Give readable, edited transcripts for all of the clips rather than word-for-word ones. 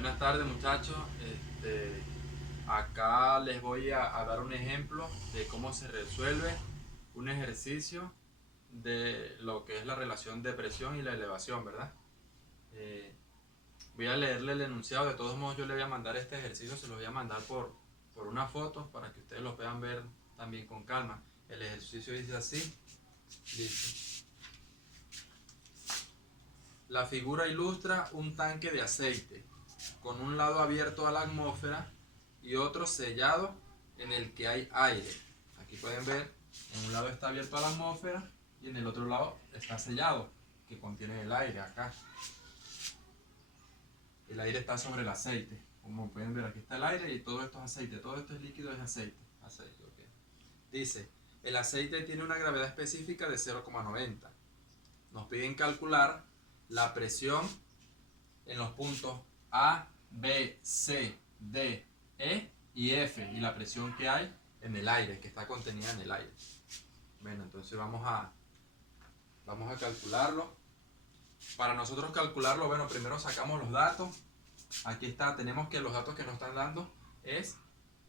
Buenas tardes muchachos. Acá les voy a dar un ejemplo de cómo se resuelve un ejercicio de lo que es la relación de presión y la elevación, ¿verdad? Eh, Voy a leerle el enunciado. De todos modos yo le voy a mandar este ejercicio, se lo voy a mandar por una foto para que ustedes lo puedan ver también con calma. El ejercicio dice así, dice: la figura ilustra un tanque de aceite con un lado abierto a la atmósfera y otro sellado en el que hay aire. Aquí pueden ver, en un lado está abierto a la atmósfera y en el otro lado está sellado, que contiene el aire acá. El aire está sobre el aceite. Como pueden ver, aquí está el aire y todo esto es aceite. Todo esto es líquido, es aceite. Aceite, ok. Dice, el aceite tiene una gravedad específica de 0,90. Nos piden calcular la presión en los puntos A, B, C, D, E y F, y la presión que hay en el aire, que está contenida en el aire. Bueno, entonces vamos a calcularlo. Para nosotros calcularlo, bueno, primero sacamos los datos. Aquí está, tenemos que los datos que nos están dando es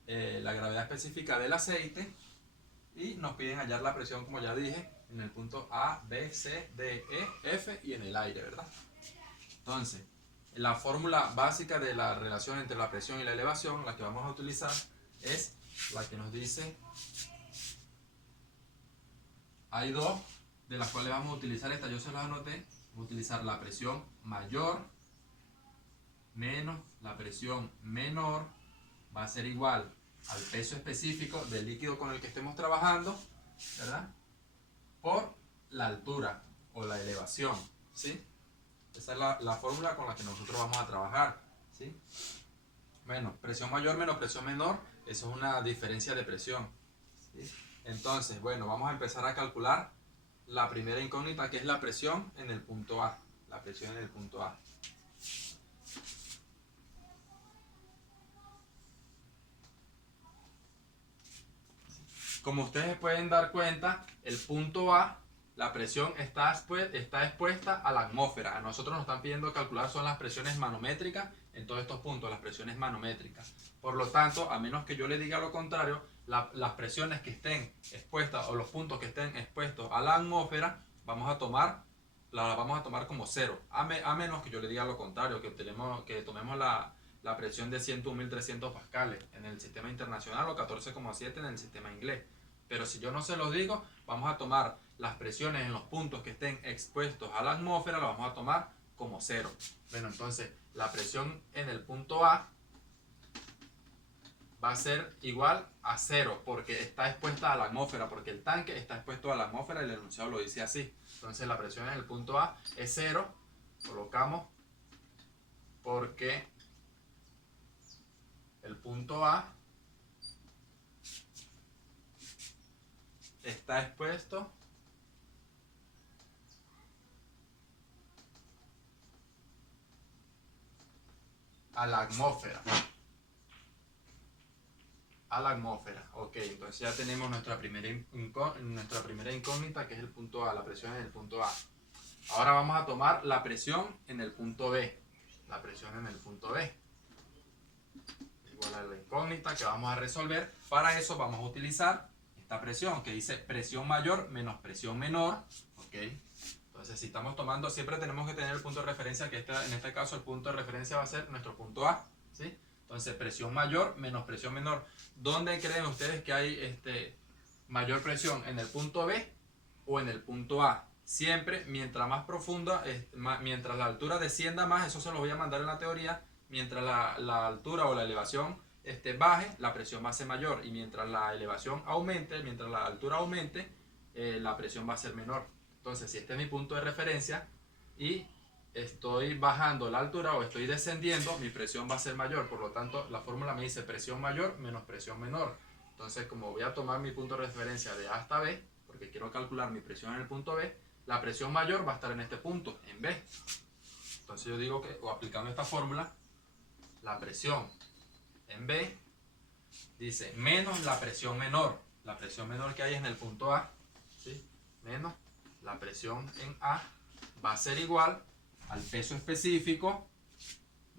la gravedad específica del aceite, y nos piden hallar la presión, como ya dije, en el punto A, B, C, D, E, F y en el aire, ¿verdad? Entonces, la fórmula básica de la relación entre la presión y la elevación, la que vamos a utilizar, es la que nos dice, hay dos de las cuales vamos a utilizar esta, yo se las anoté. Voy a utilizar la presión mayor menos la presión menor, va a ser igual al peso específico del líquido con el que estemos trabajando, ¿verdad? Por la altura o la elevación, ¿sí? Esa es la fórmula con la que nosotros vamos a trabajar, ¿sí? Bueno, presión mayor menos presión menor, eso es una diferencia de presión, ¿sí? Entonces, bueno, vamos a empezar a calcular la primera incógnita, que es la presión en el punto A. La presión en el punto A. Como ustedes pueden dar cuenta, el punto A, la presión está expuesta a la atmósfera. A nosotros nos están pidiendo calcular son las presiones manométricas en todos estos puntos, las presiones manométricas. Por lo tanto, a menos que yo le diga lo contrario, las presiones que estén expuestas o los puntos que estén expuestos a la atmósfera, las vamos a tomar como cero. A menos que yo le diga lo contrario, que tomemos la presión de 101.300 pascales en el sistema internacional o 14,7 en el sistema inglés. Pero si yo no se los digo, vamos a tomar las presiones en los puntos que estén expuestos a la atmósfera, las vamos a tomar como cero. Bueno, entonces la presión en el punto A va a ser igual a cero porque está expuesta a la atmósfera, porque el tanque está expuesto a la atmósfera y el enunciado lo dice así. Entonces la presión en el punto A es cero. Colocamos porque el punto A está expuesto a la atmósfera. A la atmósfera. Ok, entonces ya tenemos nuestra primera incógnita, que es el punto A, la presión en el punto A. Ahora vamos a tomar la presión en el punto B. La presión en el punto B. Igual a la incógnita que vamos a resolver. Para eso vamos a utilizar esta presión que dice presión mayor menos presión menor. Ok. Entonces si estamos tomando, siempre tenemos que tener el punto de referencia, que en este caso el punto de referencia va a ser nuestro punto A, ¿sí? Entonces presión mayor menos presión menor. ¿Dónde creen ustedes que hay mayor presión? ¿En el punto B o en el punto A? Siempre, mientras más profunda, mientras la altura descienda más, eso se lo voy a mandar en la teoría, mientras la altura o la elevación baje, la presión va a ser mayor, y mientras la elevación aumente, mientras la altura aumente, la presión va a ser menor. Entonces, si este es mi punto de referencia y estoy bajando la altura o estoy descendiendo, mi presión va a ser mayor. Por lo tanto, la fórmula me dice presión mayor menos presión menor. Entonces, como voy a tomar mi punto de referencia de A hasta B, porque quiero calcular mi presión en el punto B, la presión mayor va a estar en este punto, en B. Entonces yo digo que, o aplicando esta fórmula, la presión en B dice menos la presión menor. La presión menor que hay en el punto A, ¿sí? Menos la presión en A va a ser igual al peso específico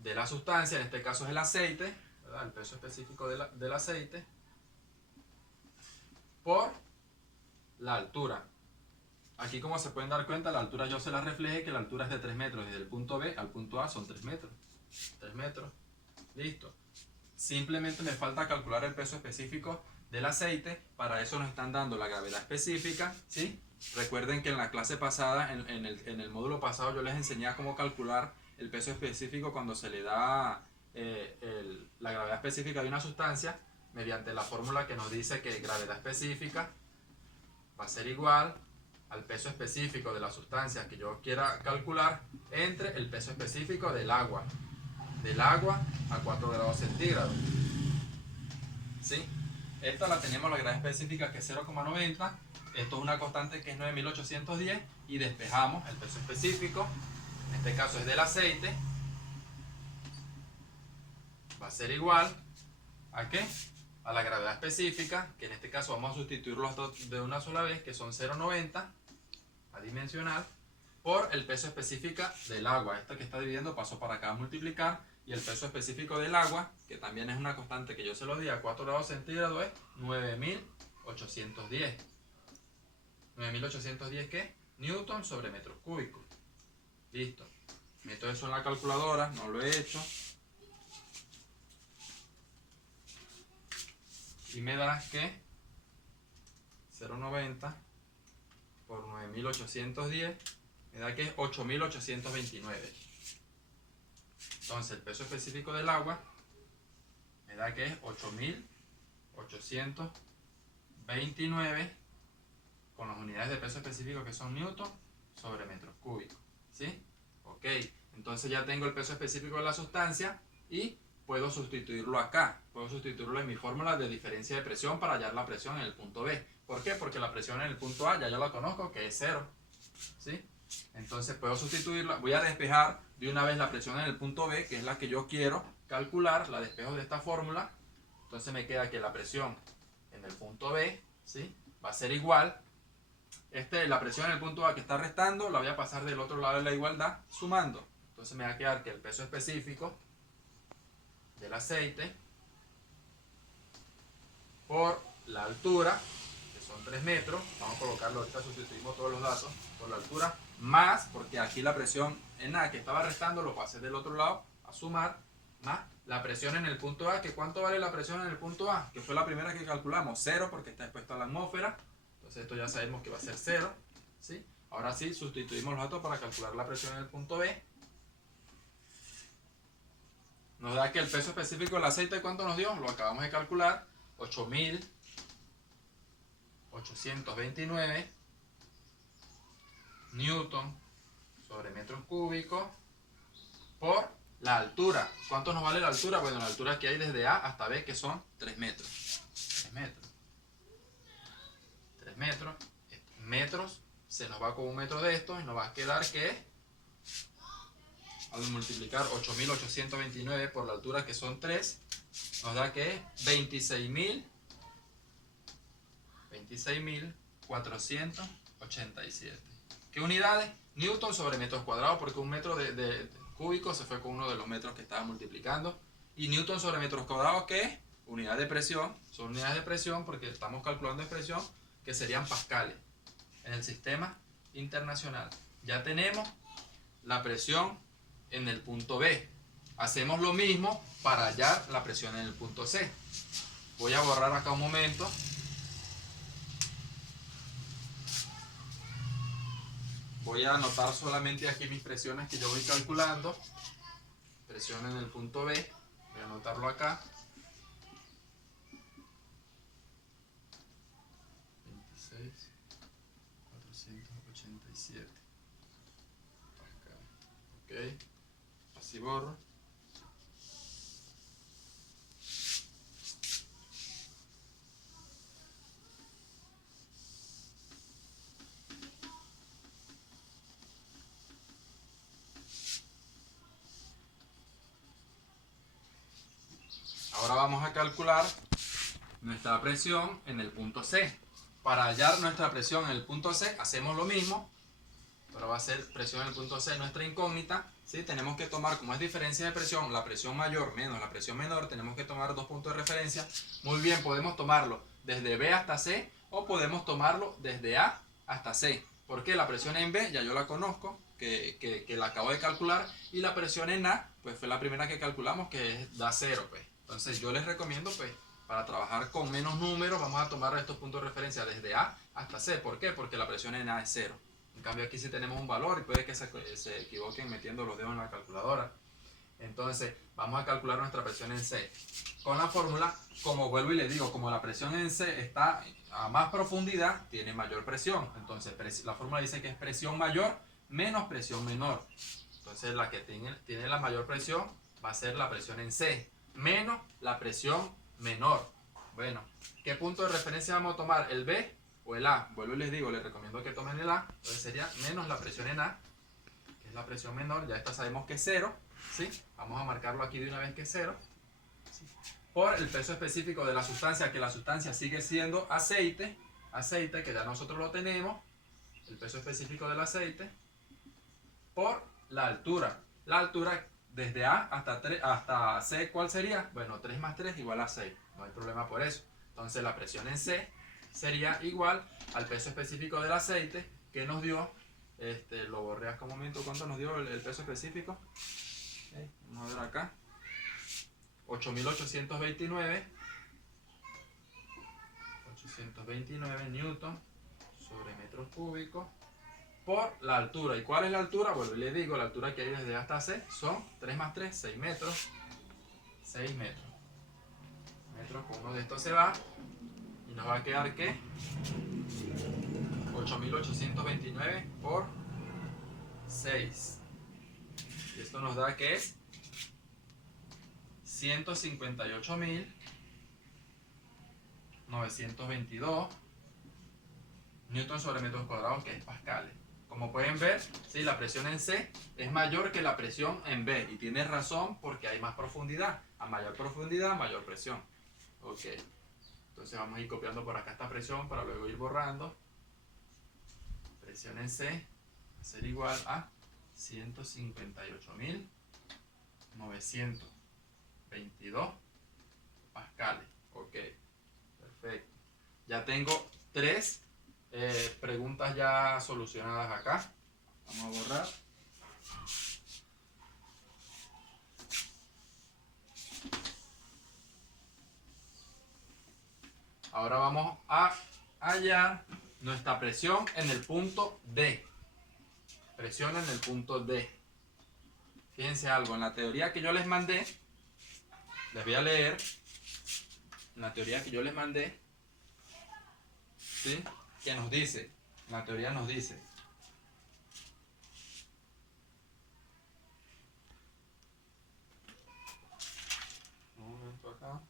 de la sustancia, en este caso es el aceite, ¿verdad? El peso específico del aceite, por la altura. Aquí, como se pueden dar cuenta, la altura yo se la refleje, que la altura es de 3 metros. Desde el punto B al punto A son 3 metros. 3 metros. Listo. Simplemente me falta calcular el peso específico del aceite. Para eso nos están dando la gravedad específica, ¿sí? Recuerden que en la clase pasada, en el módulo pasado, yo les enseñé a cómo calcular el peso específico cuando se le da la gravedad específica de una sustancia, mediante la fórmula que nos dice que gravedad específica va a ser igual al peso específico de la sustancia que yo quiera calcular entre el peso específico del agua a 4 grados centígrados. ¿Sí? Esta la tenemos la gravedad específica, que es 0,90. Esto es una constante que es 9810, y despejamos el peso específico, en este caso es del aceite, va a ser igual ¿a qué? A la gravedad específica, que en este caso vamos a sustituir los dos de una sola vez, que son 0,90 adimensional, por el peso específico del agua. Esta que está dividiendo paso para acá a multiplicar, y el peso específico del agua, que también es una constante que yo se lo di, a 4 grados centígrados, es 9810. 9810 ¿qué? Newton sobre metros cúbicos. Listo. Meto eso en la calculadora, no lo he hecho. Y me da que 0,90 por 9810 me da que es 8829. Entonces el peso específico del agua me da que es 8829, con las unidades de peso específico que son newton sobre metros cúbicos. ¿Sí? Ok, entonces ya tengo el peso específico de la sustancia y puedo sustituirlo acá. Puedo sustituirlo en mi fórmula de diferencia de presión para hallar la presión en el punto B. ¿Por qué? Porque la presión en el punto A ya yo la conozco, que es 0. ¿Sí? Entonces puedo sustituirla. Voy a despejar de una vez la presión en el punto B, que es la que yo quiero calcular. La despejo de esta fórmula. Entonces me queda que la presión en el punto B, ¿sí?, va a ser igual. La presión en el punto A que está restando, la voy a pasar del otro lado de la igualdad, sumando. Entonces me va a quedar que el peso específico del aceite por la altura, que son 3 metros, vamos a colocarlo, ahorita sustituimos todos los datos, por la altura, más, porque aquí la presión en A que estaba restando, lo pasé del otro lado a sumar, más la presión en el punto A, que ¿cuánto vale la presión en el punto A? Que fue la primera que calculamos, 0, porque está expuesto a la atmósfera. Entonces esto ya sabemos que va a ser 0, ¿sí? Ahora sí, sustituimos los datos para calcular la presión en el punto B. Nos da que el peso específico del aceite, ¿cuánto nos dio? Lo acabamos de calcular, 8829 newton sobre metros cúbicos por la altura. ¿Cuánto nos vale la altura? Bueno, la altura que hay desde A hasta B, que son 3 metros. 3 metros. 3 metros. Metros se nos va con un metro de estos y nos va a quedar que, al multiplicar 8829 por la altura, que son 3, nos da que 26.487. ¿Qué unidades? Newton sobre metros cuadrados, porque un metro de cúbico se fue con uno de los metros que estaba multiplicando. Y Newton sobre metros cuadrados, ¿qué es? Unidad de presión. Son unidades de presión porque estamos calculando expresión, que serían pascales en el sistema internacional. Ya tenemos la presión en el punto B. Hacemos lo mismo para hallar la presión en el punto C. Voy a borrar acá un momento. Voy a anotar solamente aquí mis presiones que yo voy calculando. Presión en el punto B. Voy a anotarlo acá. 26.487. Ok. Así borro. Ahora vamos a calcular nuestra presión en el punto C. Para hallar nuestra presión en el punto C, hacemos lo mismo. Ahora va a ser presión en el punto C, nuestra incógnita. ¿Sí? Tenemos que tomar, como es diferencia de presión, la presión mayor menos la presión menor, tenemos que tomar dos puntos de referencia. Muy bien, podemos tomarlo desde B hasta C o podemos tomarlo desde A hasta C. Porque la presión en B ya yo la conozco, que la acabo de calcular, y la presión en A, pues fue la primera que calculamos, que da 0. Pues. Entonces yo les recomiendo, pues, para trabajar con menos números, vamos a tomar estos puntos de referencia desde A hasta C. ¿Por qué? Porque la presión en A es 0. En cambio aquí sí tenemos un valor y puede que se equivoquen metiendo los dedos en la calculadora. Entonces vamos a calcular nuestra presión en C. Con la fórmula, como vuelvo y le digo, como la presión en C está a más profundidad, tiene mayor presión. Entonces la fórmula dice que es presión mayor menos presión menor. Entonces la que tiene la mayor presión va a ser la presión en C, menos la presión menor. Bueno, ¿qué punto de referencia vamos a tomar? ¿El B o el A? Vuelvo y les digo, les recomiendo que tomen el A. Entonces sería menos la presión en A, que es la presión menor. Ya esta sabemos que es 0, ¿sí? Vamos a marcarlo aquí de una vez que es 0. ¿Sí? Por el peso específico de la sustancia, que la sustancia sigue siendo aceite, que ya nosotros lo tenemos, el peso específico del aceite, por la altura. La altura desde A hasta C, ¿cuál sería? Bueno, 3 más 3 igual a 6. No hay problema por eso. Entonces la presión en C sería igual al peso específico del aceite que nos dio, lo borré acá un momento, ¿cuánto nos dio el peso específico? Vamos a ver acá. 8.829 newton sobre metros cúbicos por la altura. ¿Y cuál es la altura? Bueno, les digo, la altura que hay desde A hasta C son 3 más 3, 6 metros. 6 metros. Con uno de estos se va y nos va a quedar ¿qué? 8.829 por 6. Y esto nos da que es 158.922 newton sobre metros cuadrados, que es pascales. Como pueden ver, ¿sí? La presión en C es mayor que la presión en B. Y tiene razón porque hay más profundidad. A mayor profundidad, mayor presión. Ok. Entonces vamos a ir copiando por acá esta presión para luego ir borrando. Presión en C va a ser igual a 158.922 pascales. Ok. Perfecto. Ya tengo 3 preguntas ya solucionadas acá. Vamos a borrar. Ahora vamos a hallar nuestra presión en el punto D. Presión en el punto D. Fíjense algo, en la teoría que yo les mandé, les voy a leer. En la teoría que yo les mandé, ¿sí? ¿Qué nos dice? La teoría nos dice: un momento acá.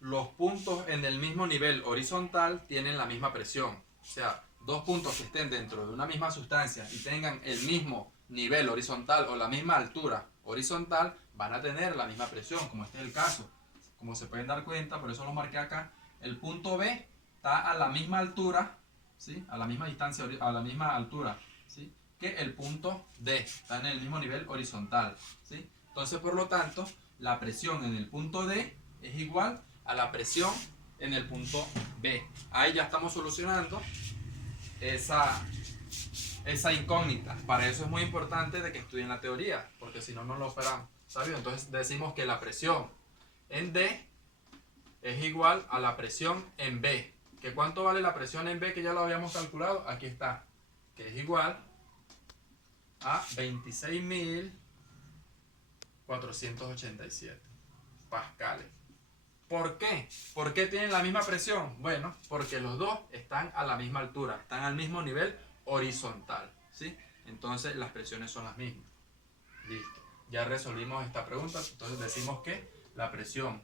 Los puntos en el mismo nivel horizontal tienen la misma presión. O sea, dos puntos que estén dentro de una misma sustancia y tengan el mismo nivel horizontal o la misma altura horizontal van a tener la misma presión, como este es el caso. Como se pueden dar cuenta, por eso lo marqué acá, el punto B está a la misma altura, ¿sí? A la misma distancia, a la misma altura, ¿sí? Que el punto D, está en el mismo nivel horizontal, ¿sí? Entonces, por lo tanto, la presión en el punto D es igual a la presión en el punto B. Ahí ya estamos solucionando esa incógnita. Para eso es muy importante de que estudien la teoría, porque si no, no lo esperamos. ¿Sabes? Entonces decimos que la presión en D es igual a la presión en B. ¿Que cuánto vale la presión en B? Que ya lo habíamos calculado. Aquí está. Que es igual a 26.487 pascales. ¿Por qué? ¿Por qué tienen la misma presión? Bueno, porque los dos están a la misma altura, están al mismo nivel horizontal, ¿sí? Entonces las presiones son las mismas. Listo. Ya resolvimos esta pregunta. Entonces decimos que la presión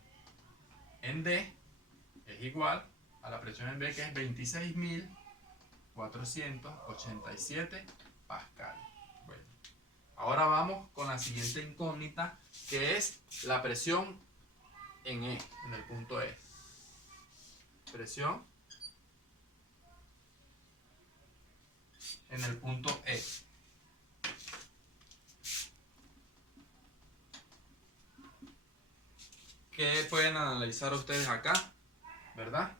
en D es igual a la presión en B, que es 26.487 pascales. Bueno, ahora vamos con la siguiente incógnita, que es la presión en E, en el punto E. Presión en el punto E. ¿Qué pueden analizar ustedes acá? ¿Verdad?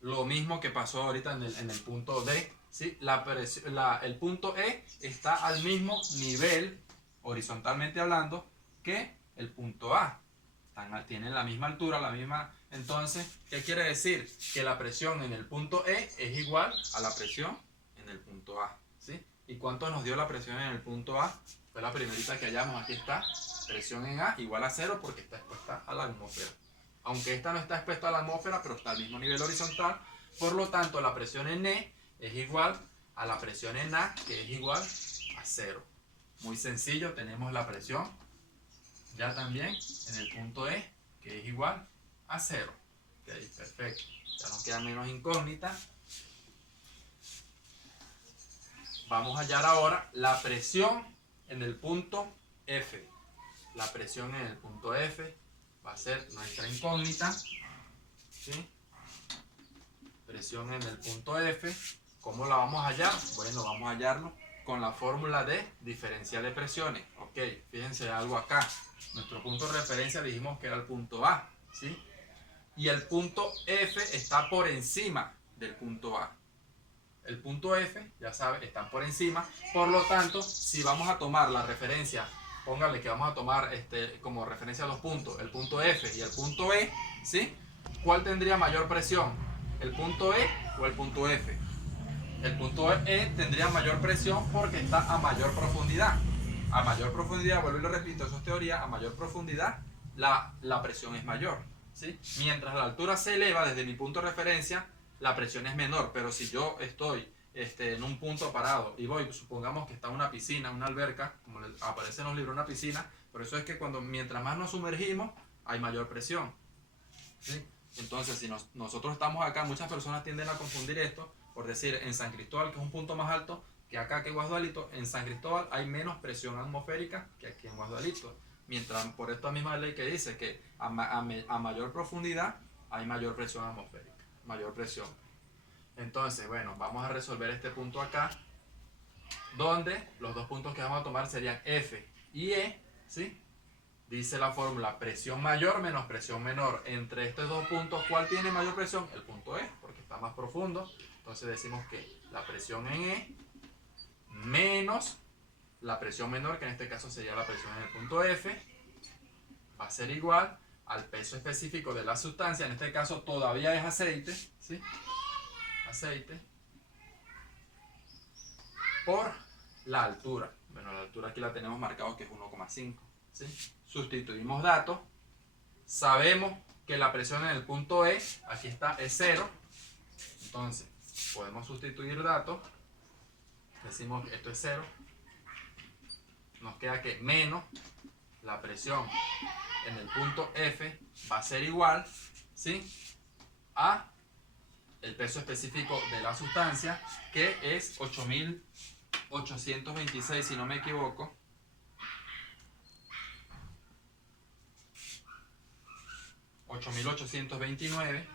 Lo mismo que pasó ahorita en el punto D. ¿Sí? El punto E está al mismo nivel, horizontalmente hablando, que el punto A. Tienen la misma altura, la misma... Entonces, ¿qué quiere decir? Que la presión en el punto E es igual a la presión en el punto A. ¿Sí? ¿Y cuánto nos dio la presión en el punto A? Fue la primerita que hallamos. Aquí está. Presión en A igual a 0 porque está expuesta a la atmósfera. Aunque esta no está expuesta a la atmósfera, pero está al mismo nivel horizontal. Por lo tanto, la presión en E es igual a la presión en A, que es igual a 0. Muy sencillo, tenemos la presión ya también en el punto E, que es igual a 0. Ok, perfecto. Ya nos queda menos incógnita. Vamos a hallar ahora la presión en el punto F. La presión en el punto F va a ser nuestra incógnita. ¿Sí? Presión en el punto F. ¿Cómo la vamos a hallar? Bueno, vamos a hallarlo con la fórmula de diferencial de presiones. Ok, fíjense algo acá. Nuestro punto de referencia dijimos que era el punto A, ¿sí? Y el punto F está por encima del punto A. El punto F, ya saben, está por encima. Por lo tanto, si vamos a tomar la referencia, póngale que vamos a tomar como referencia los puntos, el punto F y el punto E, ¿sí? ¿Cuál tendría mayor presión? ¿El punto E o el punto F? El punto E tendría mayor presión porque está a mayor profundidad. A mayor profundidad, vuelvo y lo repito, eso es teoría, a mayor profundidad la presión es mayor. ¿Sí? Mientras la altura se eleva, desde mi punto de referencia, la presión es menor. Pero si yo estoy en un punto parado y voy, supongamos que está una piscina, una alberca, como aparece en los libros, una piscina, por eso es que mientras más nos sumergimos, hay mayor presión. ¿Sí? Entonces, si nosotros estamos acá, muchas personas tienden a confundir esto, por decir, en San Cristóbal, que es un punto más alto que acá, que Guasdualito, en San Cristóbal hay menos presión atmosférica que aquí en Guasdualito. Mientras, por esta misma ley que dice que a mayor profundidad hay mayor presión atmosférica, mayor presión. Entonces, bueno, vamos a resolver este punto acá, donde los dos puntos que vamos a tomar serían F y E, ¿sí? Dice la fórmula presión mayor menos presión menor. Entre estos dos puntos, ¿cuál tiene mayor presión? El punto E, porque está más profundo. Entonces decimos que la presión en E menos la presión menor, que en este caso sería la presión en el punto F, va a ser igual al peso específico de la sustancia. En este caso todavía es aceite, ¿sí? Aceite por la altura. Bueno, la altura aquí la tenemos marcado que es 1,5. ¿Sí? Sustituimos datos. Sabemos que la presión en el punto E, aquí está, es 0. Entonces, podemos sustituir datos. Decimos que esto es 0. Nos queda que menos la presión en el punto F va a ser igual, ¿sí?, a el peso específico de la sustancia, que es 8.826, si no me equivoco. 8.829.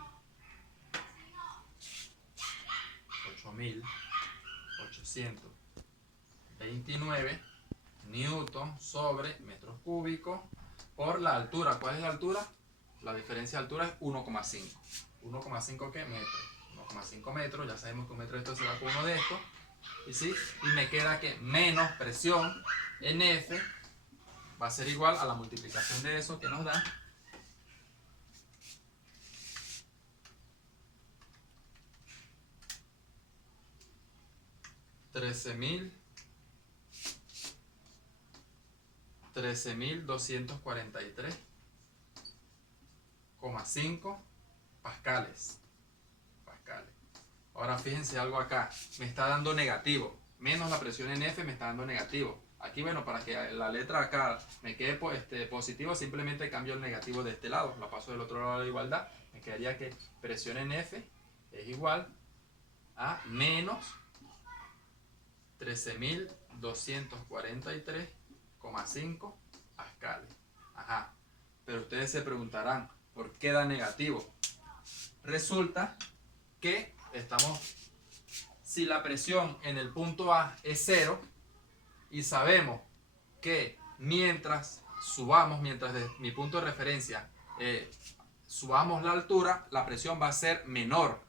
8.829 newton sobre metros cúbicos por la altura. ¿Cuál es la altura? La diferencia de altura es 1,5. 1,5 ¿qué? Metros. 1,5 metros. Ya sabemos que un metro de esto se da por uno de estos. ¿Y sí? Y me queda que menos presión en F va a ser igual a la multiplicación de eso, que nos da 13.243,5 pascales. Ahora fíjense algo acá, me está dando negativo, menos la presión en F me está dando negativo. Aquí, bueno, para que la letra acá me quede positivo, simplemente cambio el negativo de este lado, la paso del otro lado de la igualdad. Me quedaría que presión en F es igual a menos 13.243,5 pascales. Ajá. Pero ustedes se preguntarán, ¿por qué da negativo? Resulta que si la presión en el punto A es 0 y sabemos que mientras desde mi punto de referencia subamos la altura, la presión va a ser menor.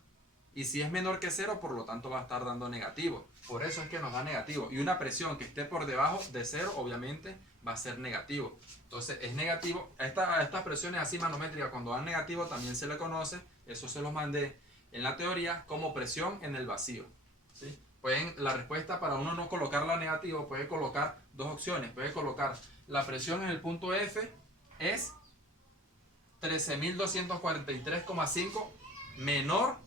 Y si es menor que 0, por lo tanto va a estar dando negativo. Por eso es que nos da negativo. Y una presión que esté por debajo de 0, obviamente, va a ser negativo. Entonces es negativo. A estas presiones así manométricas, cuando dan negativo, también se le conoce, eso se los mandé en la teoría, como presión en el vacío. ¿Sí? La respuesta para uno no colocarla negativo, puede colocar dos opciones. Puede colocar la presión en el punto F es 13.243,5 menor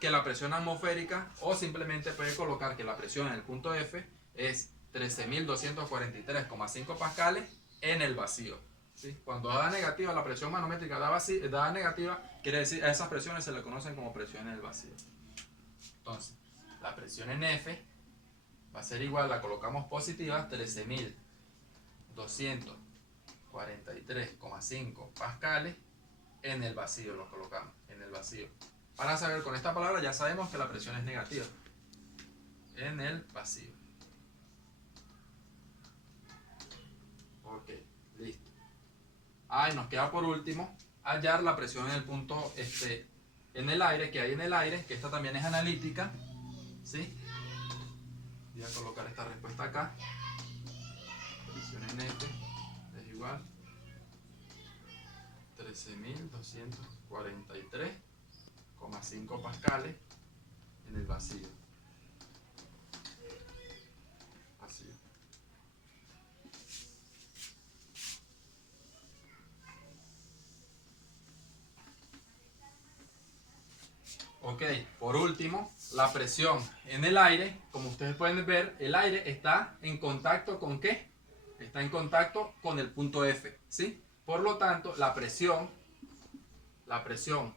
que la presión atmosférica, o simplemente puede colocar que la presión en el punto F es 13.243,5 pascales en el vacío. ¿Sí? Cuando da negativa, la presión manométrica da negativa, quiere decir a esas presiones se le conocen como presión en el vacío. Entonces, la presión en F va a ser igual, la colocamos positiva, 13.243,5 pascales en el vacío, lo colocamos en el vacío. Para saber con esta palabra ya sabemos que la presión es negativa en el vacío. Ok, listo. Y nos queda por último hallar la presión en el punto en el aire, que hay en el aire, que esta también es analítica. ¿Sí? Voy a colocar esta respuesta acá. Presión en F es igual 13.243,5 pascales en el vacío. Ok, por último, la presión en el aire. Como ustedes pueden ver, el aire está en contacto ¿con qué? Está en contacto con el punto F, ¿sí? Por lo tanto, la presión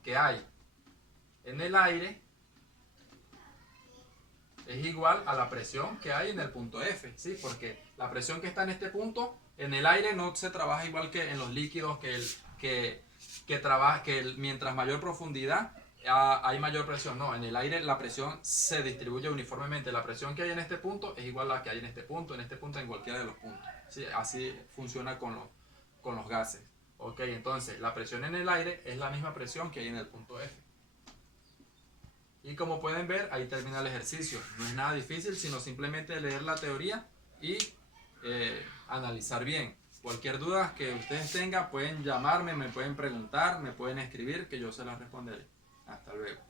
que hay en el aire es igual a la presión que hay en el punto F, ¿sí? Porque la presión que está en este punto, en el aire no se trabaja igual que en los líquidos, mientras mayor profundidad hay mayor presión. No, en el aire la presión se distribuye uniformemente. La presión que hay en este punto es igual a la que hay en este punto, en cualquiera de los puntos. ¿Sí? Así funciona con los gases. Ok, entonces la presión en el aire es la misma presión que hay en el punto F. Y como pueden ver, ahí termina el ejercicio. No es nada difícil, sino simplemente leer la teoría y analizar bien. Cualquier duda que ustedes tengan, pueden llamarme, me pueden preguntar, me pueden escribir, que yo se las responderé. Hasta luego.